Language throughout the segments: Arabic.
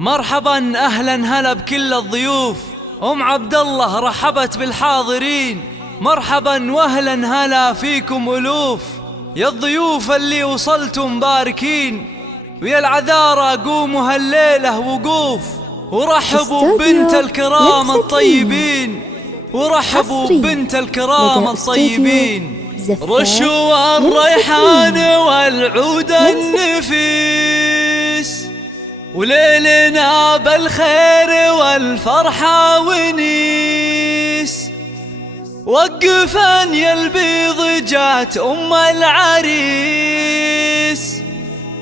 مرحبا أهلا هلا بكل الضيوف. عبد الله رحبت بالحاضرين. مرحبا واهلا هلا فيكم ألوف، يا الضيوف اللي وصلتم باركين، ويا العذارى قوموا هالليلة وقوف، ورحبوا ببنت الكرام الطيبين، ورحبوا ببنت الكرام الطيبين. رشوا الريحان والعود النفيس، وليلنا بالخير والفرحة ونيس. وقفا يا البيض جات أم العريس،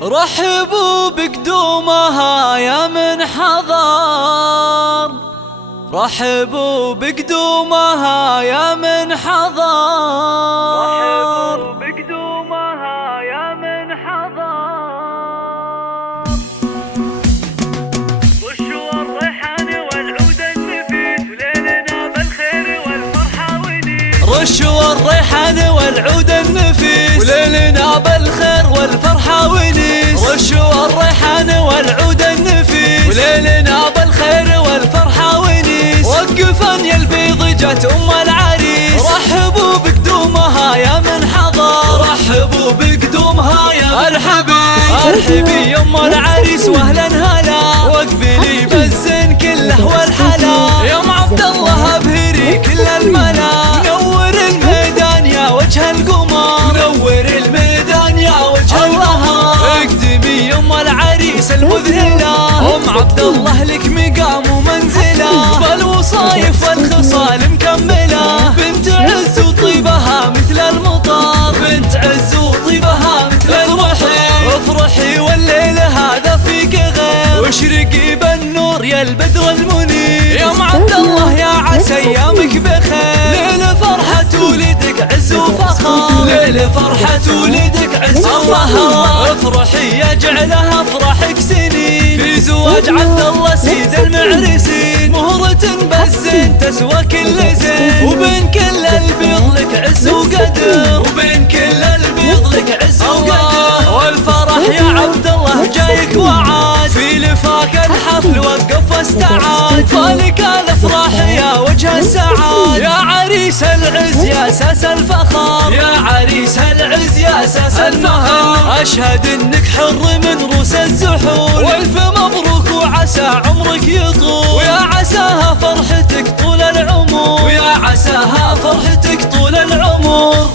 رحبوا بقدومها يا من حضر، رحبوا بقدومها يا من حضر، رحبوا بقدومها يا من حضر. رشوا الريحان والعود النفيس، وليلنا بالخير والفرحة ونيس. رشوا الريحان والعود النفيس، وليلنا بالخير والفرحة ونيس. رشوا الريحان والعود النفيس، وليلنا بالخير والفرحة ونيس. وقفا يا البيض جات أم العريس، رحبوا بقدومها يا من حضر، رحبوا بقدومها يا مرحبا. ارحبي يا ام العريس واهلا هلا، واقبلي بالزين كله والحلا. يا عبد الله ابهري كل الملا، نور الميدان يا وجه القمر، نور الميدان يا وجه القمر. اقدمي يا ام العريس المذهله، عبد الله لك مقام ومنزله، بالوصايف والخصال مكمله. بنت عز وطيبها مثل المطر، بنت عز وطيبها مثل المطر. افرحي والليل هذا فيك غير، واشرقي بالنور يا البدر المنير. يا عبد الله يا عسى ايامك بخير، ليل فرحة ولدك عز وفخر، ليل فرحة ولدك عز وفخر. افرحي يا جعلها افراحك سنين، في زواج عبد الله سيد المعرسين. مهرة بالزين تسوى كل زين، وبين كل البيض لك عز وقدر، وبين كل البيض لك عز وقدر. والفرح يا عبد الله جايك وعاد، في لفاك الحفل وقف واستعاد. فالك الافراح يا وجه السعاد، يا عريس العز يا اساس الفخر، يا عريس العز يا اساس الفخر. اشهد انك حر من روس الزحول، والف مبروك وعسى عمرك يطول، ويا عساها فرحتك طول العمر، ويا عساها فرحتك طول العمر.